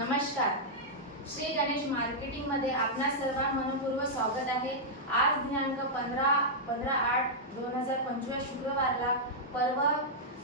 नमस्कार. श्री गणेश मार्केटिंगमध्ये आपणा सर्वां मनपूर्वक स्वागत आहे. आज दिनांक पंधरा पंधरा आठ दोन हजार पंचवीस शुक्रवारला पर्व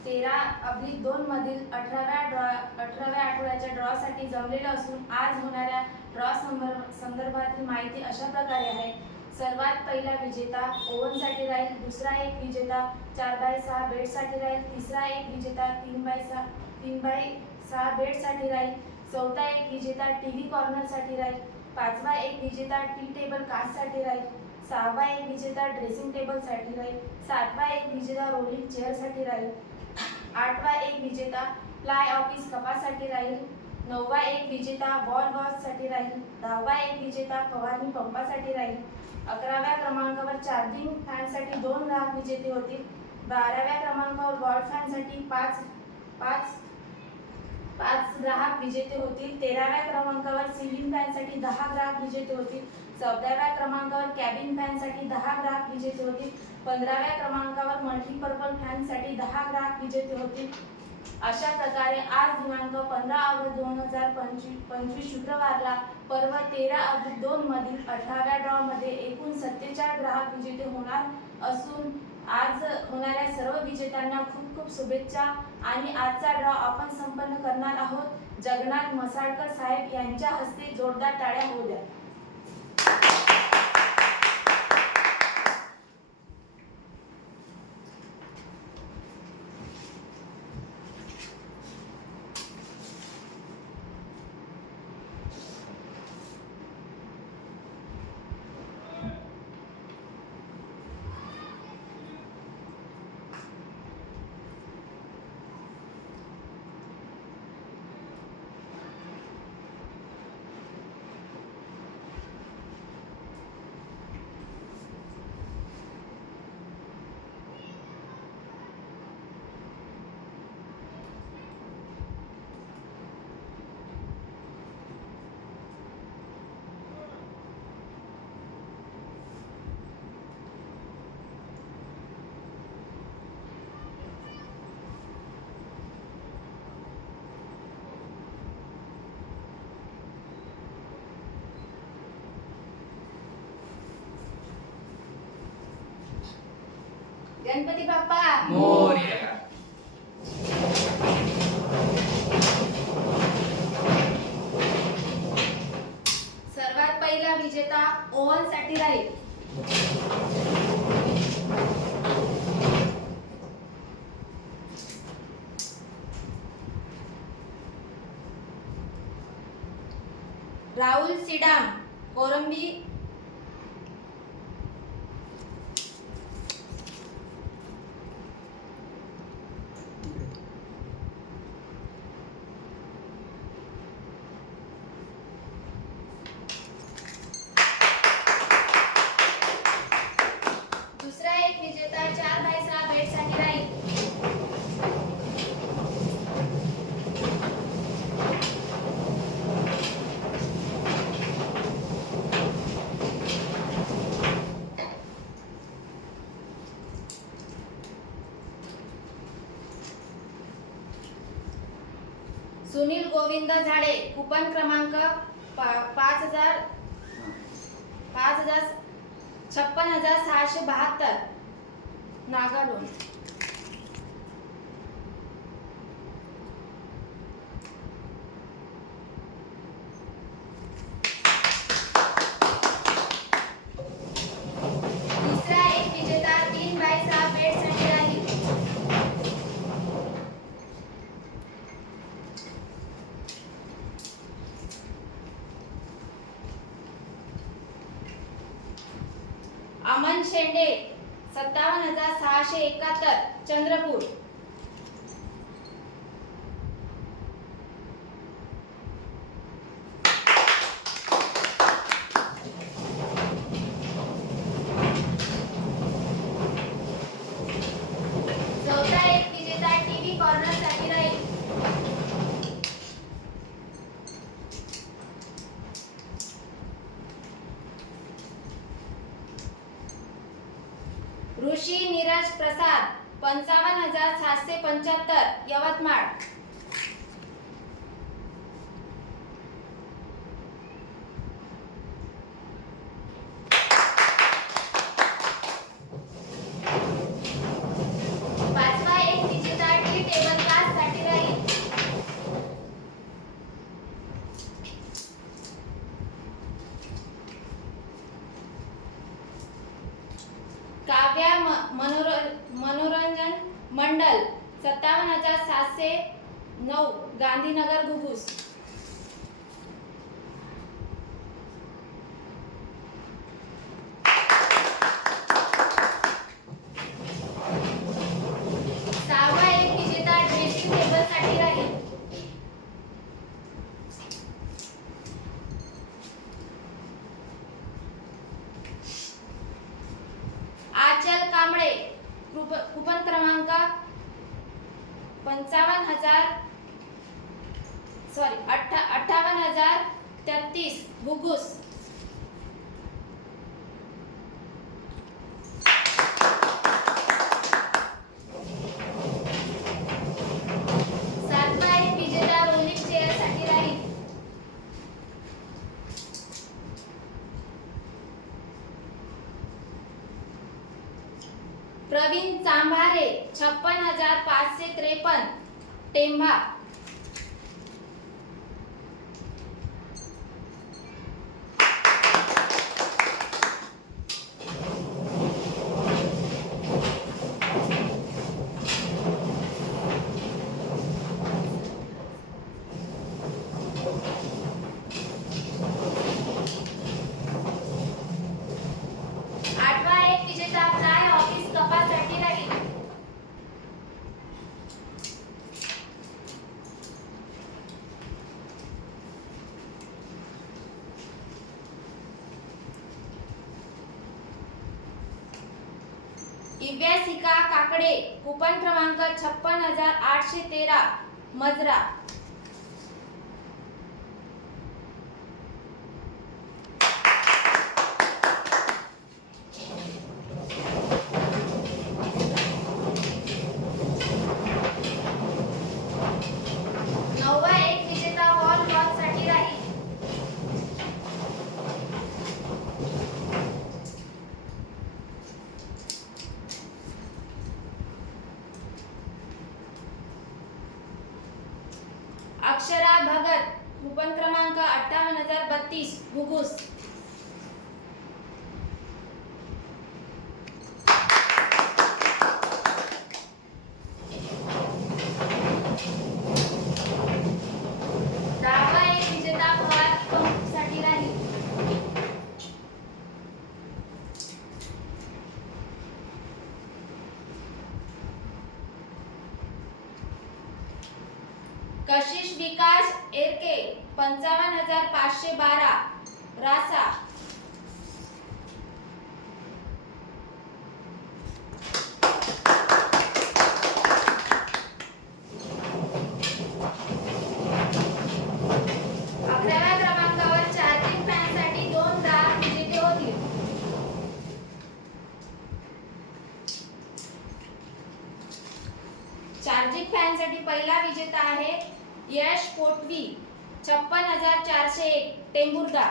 तेरा अब्लिक दोन मधील अठराव्या ड्रॉ अठराव्या आठवड्याच्या ड्रॉसाठी जमलेलं असून आज होणाऱ्या ड्रॉ संदर्भ संदर्भातील माहिती अशा प्रकारे आहे. सर्वात पहिला विजेता ओव्हनसाठी राहील दुसरा एक विजेता चार बाय सहा बेडसाठी राहील तिसरा एक विजेता तीन बाय सहा तीन बाय सहा बेडसाठी राहील. चौथा एक विजेता टी व्ही कॉर्नरसाठी राहील. पाचवा एक विजेता टी टेबल काचसाठी राहील. सहावा एक विजेता ड्रेसिंग टेबलसाठी राहील. सातवा एक विजेता रोलिंग चेअरसाठी राहील. आठवा एक विजेता प्लाय ऑफिस कपासाठी राहील. नववा एक विजेता वॉल वॉचसाठी राहील. दहावा एक विजेता फवारणी पंपासाठी राहील. अकराव्या क्रमांकावर चार्जिंग फॅनसाठी दोन ग्राहक विजेते होतील. बाराव्या क्रमांकावर वॉल फॅनसाठी पाच पाच पाच ग्राहक विजेते होतील. तेराव्या क्रमांकावर सिलिंग फॅनसाठी दहा ग्राहक विजेते होतील. चौदाव्या क्रमांकावर कॅबिन फॅनसाठी दहा ग्राहक विजेते होतील. पंधराव्या क्रमांकावर मल्टीपर्पल फॅनसाठी दहा ग्राहक विजेते होतील. अशा प्रकारे आज दिनांक पंधरा ऑगस्ट दोन हजार पंचवीस पंचवीस शुक्रवारला पर्व तेरा अब्लिक दोन मधील अठराव्या ड्रॉमध्ये एकूण सत्तेचाळ ग्राहक विजेते होणार असून आज होणाऱ्या सर्व विजेत्यांना खूप खूप शुभेच्छा. आणि आजचा ड्रॉ आपण संपन्न करणार आहोत. जगन्नाथ मसाळकर साहेब यांच्या हस्ते जोरदार टाळ्या होऊ द्या. गणपती बाप्पा. मोरया. सर्वात पहिला विजेता ओव्हनसाठी राहील राहुल सिडाम कोरंबी दुसरा एक विजेता चार बाय सहा बेडसाठी राहील सुनील गोविंद झाडे कुपन क्रमांक पा- पाच हजार पाच हजार छप्पन हजार सहाशे बहात्तर नागाडोन तिसरा एक विजेता तीन बाय सहा बेडसाठी राहील अमन शेंडे सत्तावन्न हजार सहाशे एकाहत्तर चंद्रपूर चौथा एक विजेता टीव्ही कॉर्नरसाठी राहील ऋषी नीरज प्रसाद पंचावन्न हजार सातशे पंच्याहत्तर यवतमाळ हजार सातशे नऊ गांधीनगर घुगुस सहावा एक विजेता ड्रेसिंग टेबलसाठी राहील आचल कांबळे कृप कुपन क्रमांक पंचावन्न हजार सॉरी अठ्ठा अठ्ठावन्न हजार तेहतीस बुगुस सातवा एक विजेता रोलिंग चेअरसाठी राहील प्रवीण चांभारे छप्पन हजार पाचशे त्रेपन्न टेंभा आठवा एक विजेता फ्लाय ऑफिस कपासाठी राहील इव्यासिका काकडे कुपन क्रमांक छप्पन हजार आठशे तेरा मजरा नववा एक विजेता वॉलसाठी राहील अक्षरा भगत कुपन क्रमांक अठ्ठावन्न हजार बत्तीस घुगुस दहावा एक विजेता फवार पंपसाठी राहील कशिश विकास एरके पंचावन्न हजार पाचशे बारा. रासा. क्रमांकावर चार्जिंग फॅनसाठी विजेते होतील. चार्जिंग फॅनसाठी पहिला विजेता आहे यश पोटवी. छप्पन हजार चारशे एक टेंभुर्दा.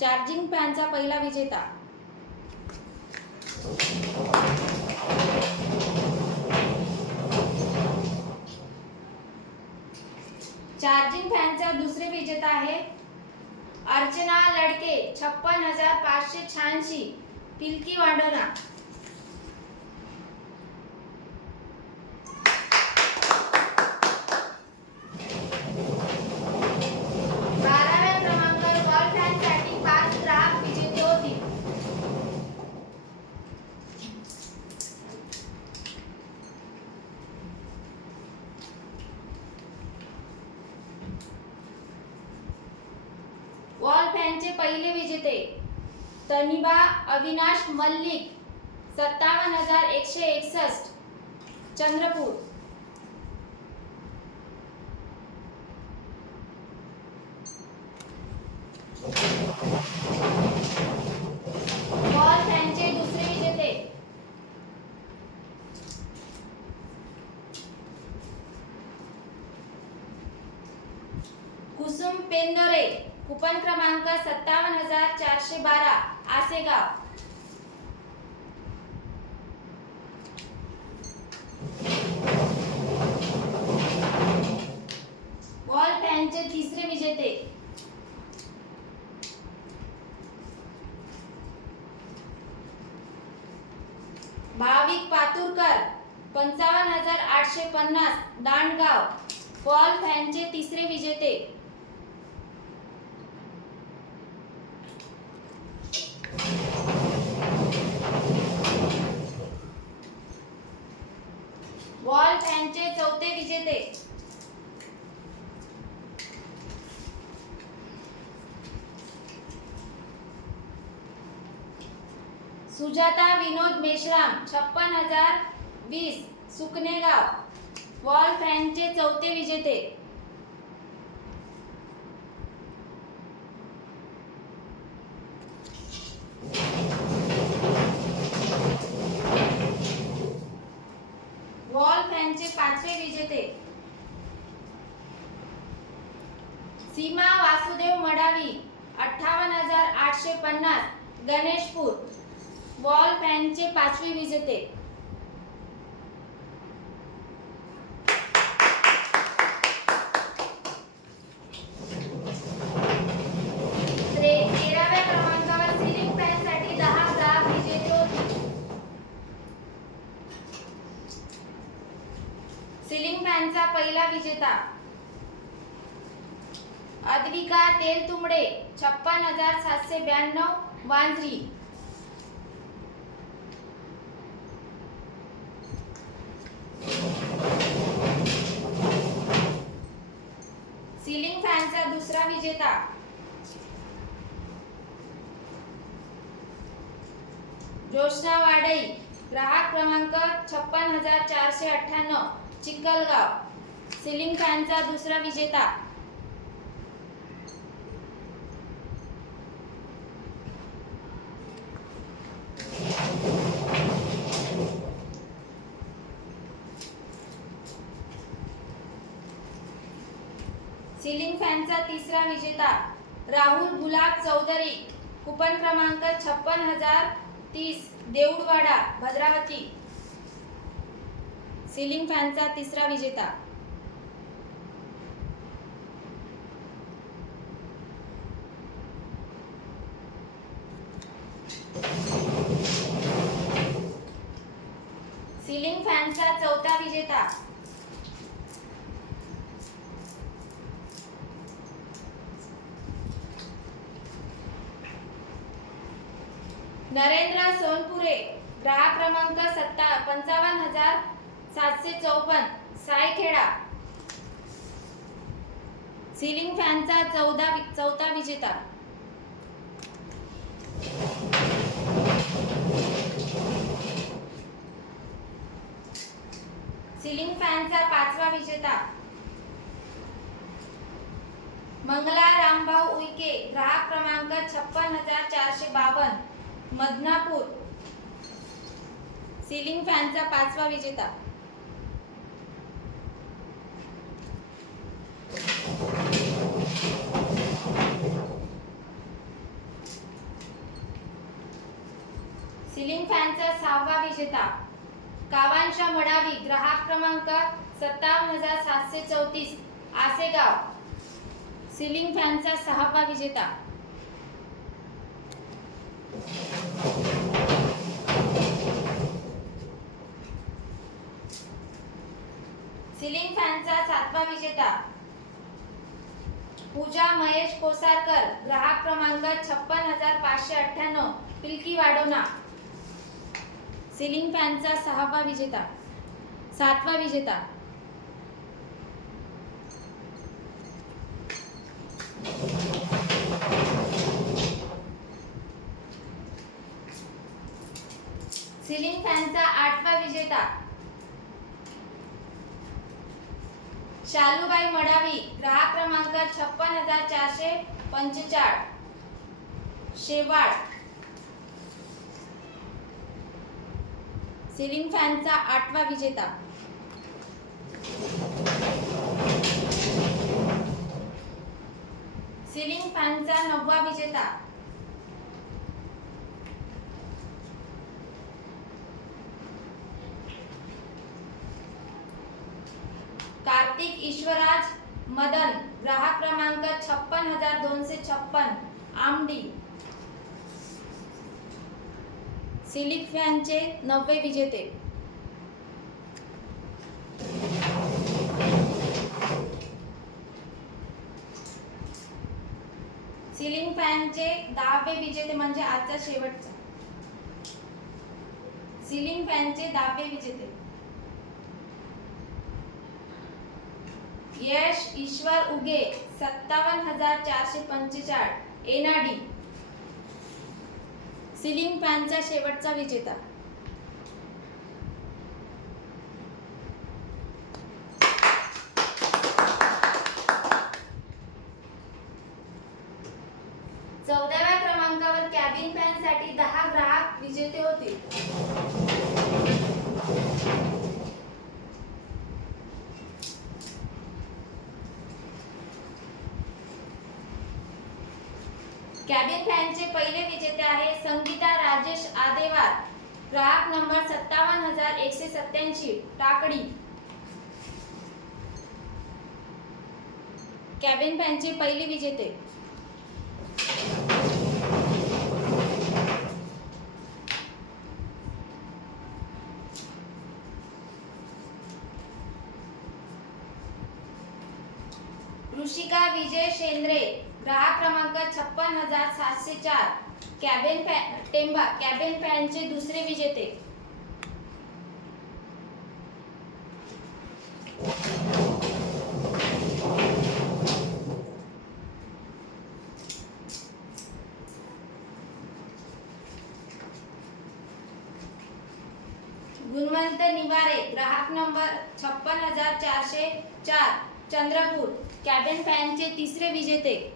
चार्जिंग फॅनचा पहिला विजेता. चार्जिंग फॅनचा दुसरे विजेता आहे अर्चना लडके छप्पन हजार पाचशे शहाऐंशी पिलकी वांडोना बाराव्या क्रमांकावर वॉल फॅनसाठी पाच ग्राहक विजेते होतील स्पर्धेचे पहिले विजेते. तनिबा अविनाश मल्लिक सत्तावन्न हजार एकशे एकसष्ट चंद्रपूर वॉल फॅनचे दुसरे विजेते कुसुम पेंदोरे कुपन क्रमांक सत्तावन्न हजार चारशे बारा आसेगाव वॉल फॅनचे तिसरे विजेते भाविक पातुरकर पंचावन्न हजार आठशे पन्नास दांडगाव. पॉल फॅनचे तिसरे विजेते वॉल फॅनचे चौथे विजेते सुजाता विनोद मेश्राम छप्पन हजार वीस सुकनेगाव वॉल फॅनचे चौथे विजेते. वॉल फॅनचे पाचवे विजेते. सीमा वासुदेव मडावी अठ्ठावन्न हजार आठशे पन्नास गणेशपूर. बॉल फॅनचे पाचवे विजेते. तेराव्या क्रमांकावर सिलिंग फॅनसाठी दहा सिलिंग फॅनचा पहिला विजेता. अद्विका तेलतुंबडे छप्पन हजार सातशे ब्याण्णव वांजरी सिलिंग फॅनचा दुसरा विजेता. जोशना वाडई ग्राहक क्रमांक छप्पन हजार चारशे अठ्ठ्याण्णव चिखलगाव. सिलिंग फॅनचा दुसरा विजेता सिलिंग फॅनचा तिसरा विजेता राहुल गुलाब चौधरी कुपन क्रमांक छप्पन हजार तीस देऊळवाडा भद्रावती. सिलिंग फॅनचा तिसरा विजेता. सिलिंग फॅनचा चौथा विजेता. नरेंद्र सोनपुरे ग्राहक क्रमांक सत्ता पंचावन्न हजार सातशे चौपन्न सायखेडा. सिलिंग फॅनचा चौदा चौथा विजेता. सिलिंग फॅनचा पाचवा विजेता. मंगला रामभाऊ उईके ग्राहक क्रमांक छप्पन हजार चारशे बावन्न. मदनापूर. सिलिंग फॅनचा पाचवा विजेता. सिलिंग फॅनचा सहावा विजेता. कावांशा मडावी ग्राहक क्रमांक सत्तावन्न हजार सातशे चौतीस आसेगाव. सिलिंग फॅनचा सहावा विजेता. सिलिंग फॅनचा सातवा विजेता. पूजा महेश कोसारकर ग्राहक क्रमांक छप्पन हजार पाचशे अठ्ठ्याण्णव पिलकी वाडोना सिलिंग फॅनचा सहावा विजेता. सातवा विजेता. सिलिंग फॅनचा आठवा विजेता. शालूबाई मडावी ग्राहक क्रमांक छप्पन हजार चारशे पंचेचाळ. शेवाळ. सिलिंग फॅनचा आठवा विजेता. सिलिंग फॅनचा नववा विजेता. कार्तिक ईश्वराज मदन ग्राहक क्रमांक छप्पन हजार दोनशे छप्पन आमडी. सिलिक फॅनचे नव्वे विजेते. सिलिंग फॅनचे दहावे विजेते म्हणजे आजचा शेवटचा. सिलिंग फॅनचे दहावे विजेते. यश ईश्वर उगे सत्तावन्न हजार चारशे पंचेचाळ एनाडी सिलिंग फॅनचा शेवटचा विजेता चौदाव्या क्रमांकावर कॅबिन फॅनसाठी दहा ग्राहक विजेते होते कॅबिन फॅनचे पहिले विजेते आहे संगीता राजेश आदेवार ग्राहक नंबर सत्तावन्न हजार एकशे सत्याऐंशी टाकडी कॅबिन फॅनचे पहिले विजेते. ऋषिका विजय शेंद्रे. ग्राहक क्रमांक छप्पन हजार सातशे चार. कॅबेन फॅन टेंबा कॅबेन फॅनचे दुसरे विजेते. गुणवंत निवारे ग्राहक नंबर छप्पन हजार चारशे चार चंद्रपूर. कॅबिन फॅनचे तिसरे विजेते.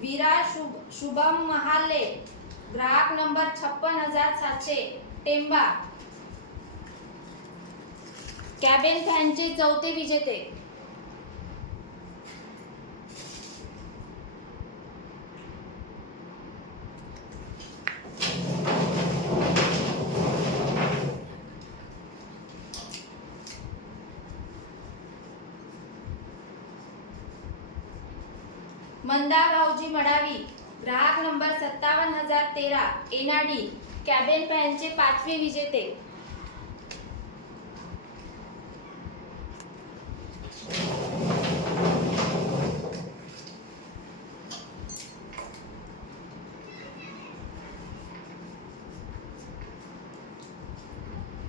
वीरा शुभ शुभम महाले ग्राहक नंबर छप्पन हजार सातशे टेंबा. कॅबेन फॅनचे चौथे विजेते. भाऊजी ग्राहक नंबर सत्तावन्न हजार तेरा एनआरडी कॅबेन फॅनचे पाचवे विजेते.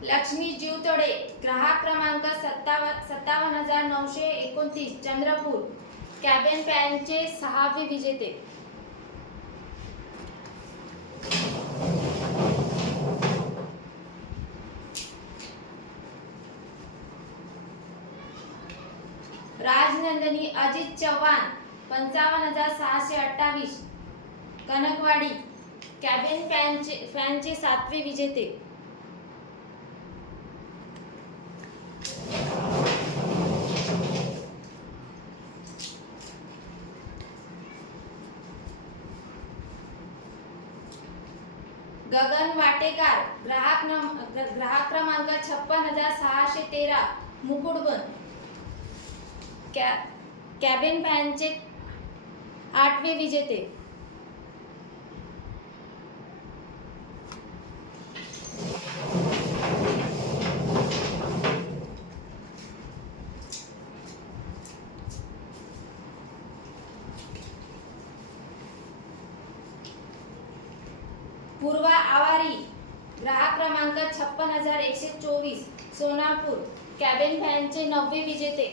लक्ष्मी जीवतोडे ग्राहक क्रमांक सत्तावन्न सत्तावन्न हजार नऊशे एकोणतीस चंद्रपूर. कॅबेन पॅनचे सहावे विजेते. राजनंदिनी अजित चव्हाण पंचावन्न हजार सहाशे अठ्ठावीस. कनकवाडी कॅबेन फॅनचे फॅनचे सातवे विजेते. ग्राहक क्रमांक छप्पन हजार सहाशे तेरा मुकुटबन कॅ कॅबिन फॅनचे आठवे विजेते पूर्वा आवारी ग्राहक क्रमांक छप्पन हजार एकशे चोवीस सोनापूर कॅबिन नववे विजेते.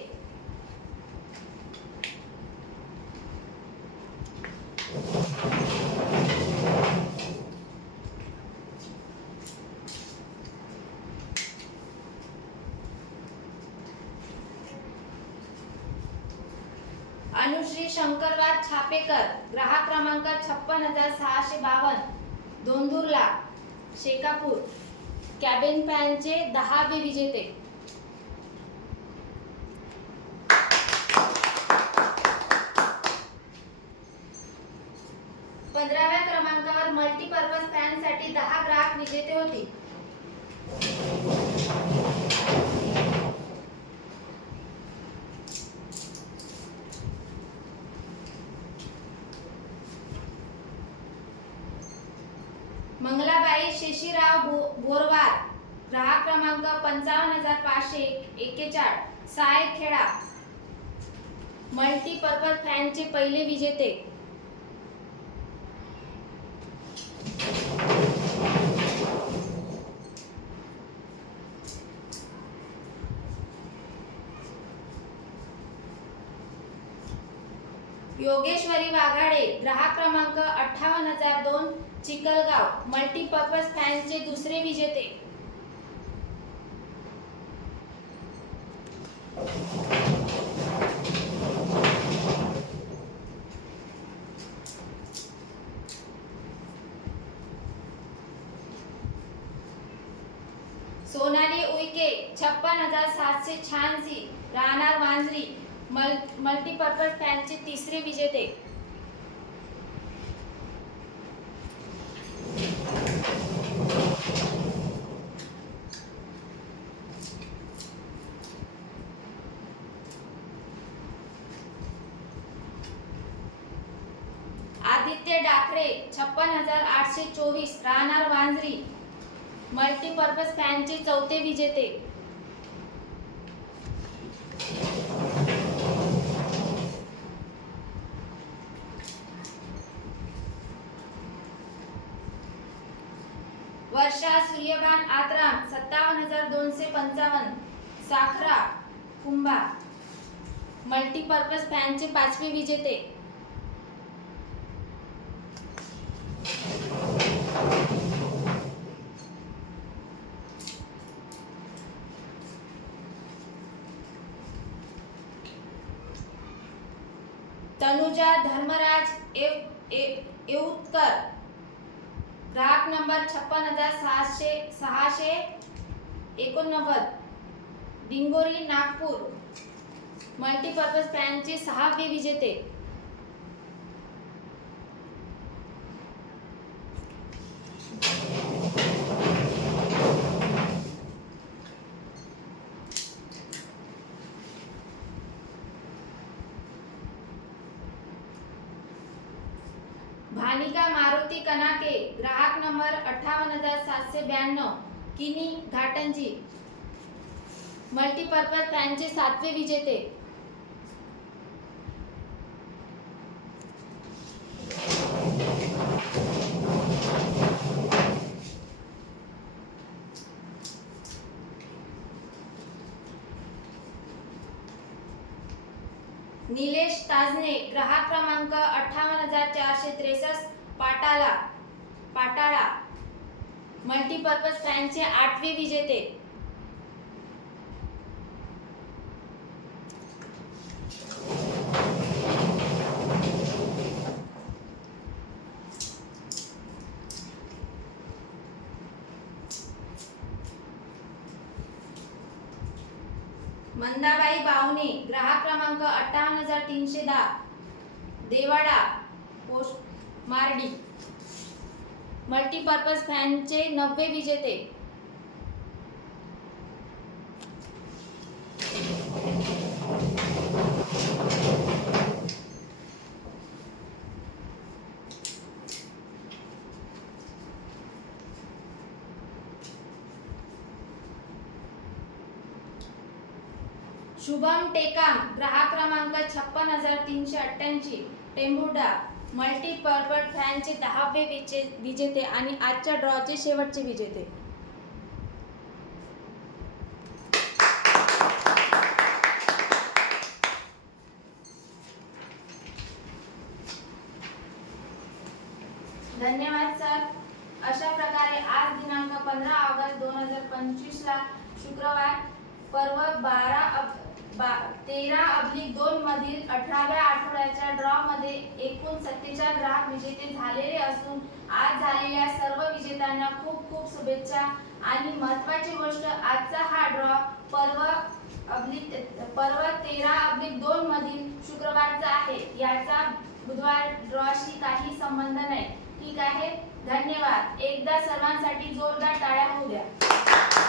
अनुश्री शंकरराज छापेकर ग्राहक क्रमांक छप्पन हजार सहाशे बावन्न दोंदुर्ला शेकापूर. कॅबिन फॅनचे दहावे विजेते पंधराव्या क्रमांकावर मल्टीपर्पज फॅनसाठी दहा ग्राहक विजेते होते शेषीराव भो बोरवार ग्राहक क्रमांक पंचावन्न हजार पाचशे एक्केचाळ सायखेडा मल्टीपर्पज फॅनचे पहिले विजेते. योगेश्वरी वाघाडे ग्राहक क्रमांक अठ्ठावन्न हजार दोन चिकलगाव मल्टीपर्पज फॅनचे दुसरे विजेते सोनाली उईके छप्पन हजार सातशे शहाऐंशी राहणार वांजरी मल मल्टीपर्पज फॅनचे तिसरे विजेते आदित्य डाकरे छप्पन हजार आठशे चोवीस राहणार वांजरी. मल्टीपर्पज फॅनचे चौथे विजेते. वर्षा सूर्यबान आत्राम सत्तावन्न हजार दोनशे पंचावन्न. साखरा कुंभा. मल्टीपर्पज फॅनचे पाचवे विजेते. तनुजा धर्मराज एव ए- येऊतकर ग्राहक नंबर छप्पन हजार सहाशे सहाशे एकोणनव्वद. डिंगोरी नागपूर. मल्टीपर्पज फॅनचे सहावे विजेते. कनाके ग्राहक नंबर अठ्ठावन्न हजार सातशे ब्याण्णव किनी घाटंजी. मल्टीपर्पज त्यांचे सातवे विजेते. निलेश ताजने ग्राहक क्रमांक अठ्ठावन्न हजार चारशे त्रेसष्ट पाटाला पाटाळा. मल्टीपर्पज फॅनचे आठवे विजेते. मंदाबाई बावणे ग्राहक क्रमांक अठ्ठावन्न हजार तीनशे दहा. देवाडा पोस्ट मार्डी. मल्टीपर्पज फॅनचे नव्वे विजेते. शुभम टेकाम ग्राहक क्रमांक छप्पन हजार तीनशे अठ्ठ्याऐंशी टेंभुर्डा. मल्टीपर्पज फॅनचे दहावे विजे विजेते आणि आजच्या ड्रॉचे शेवटचे विजेते. धन्यवाद सर. अशा प्रकारे आज दिनांक पंधरा ऑगस्ट दोन हजार पंचवीसला शुक्रवार पर्व बारा तेरा अब्लिक दोन मधील अठराव्या आठवड्याच्या ड्रॉ मध्ये एकूण सत्तेचाळ ग्राहक विजेते झालेले असून आज झालेल्या सर्व विजेत्यांना खूप खूप शुभेच्छा. आणि महत्त्वाची गोष्ट आजचा हा ड्रॉ पर्व अब्लिक पर्व तेरा अब्लिक दोन मधील शुक्रवारचा आहे. याचा बुधवार ड्रॉशी काही संबंध नाही. ठीक आहे? धन्यवाद. एकदा सर्वांसाठी जोरदार टाळ्या होऊ द्या.